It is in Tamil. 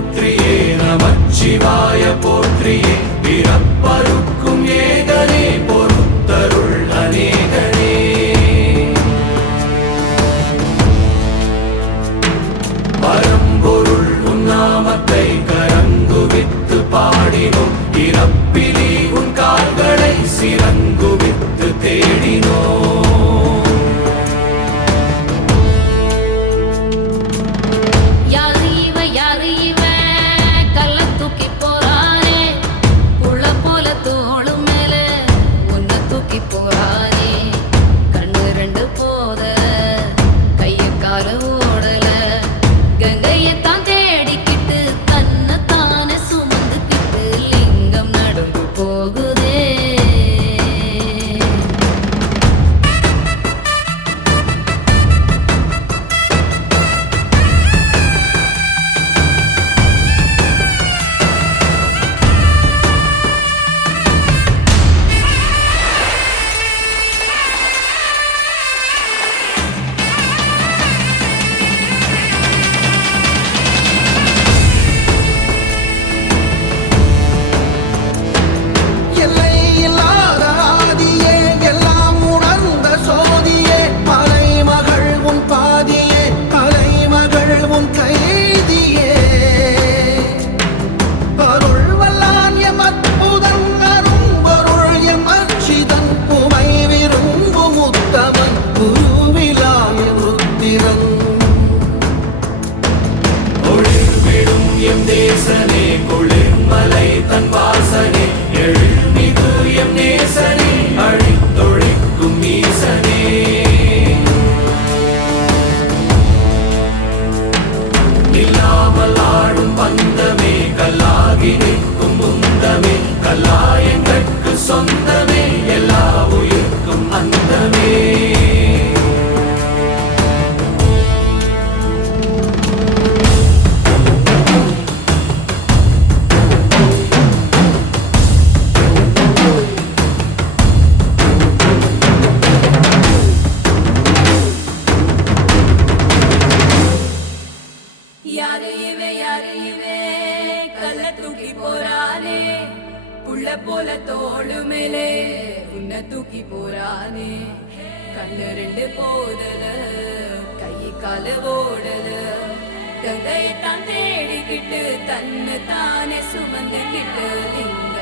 போற்றியே நமச்சிவாய போற்றியே பிறப்பருக்கும் ஏகனே பொறுத்தருள் அநேகனே பரம்பொருள் உன் நாமத்தை கரங்குவித்து பாடினோம் இறப்பிலி உன் கால்களை சிறங்குவித்து தேடினோம் சொந்தமே எல்லா உயிர்க்கும் அந்தமே யாரு இவே கல்ல தூக்கி போறானே புள்ள போல தோளு மேலே உன்னை தூக்கி போறானே கண்ணு ரெண்டு போதல கையை கால ஓடல கங்கையத்தான் தேடிக்கிட்டு தன்னை தானே சுமந்துக்கிட்டு லிங்க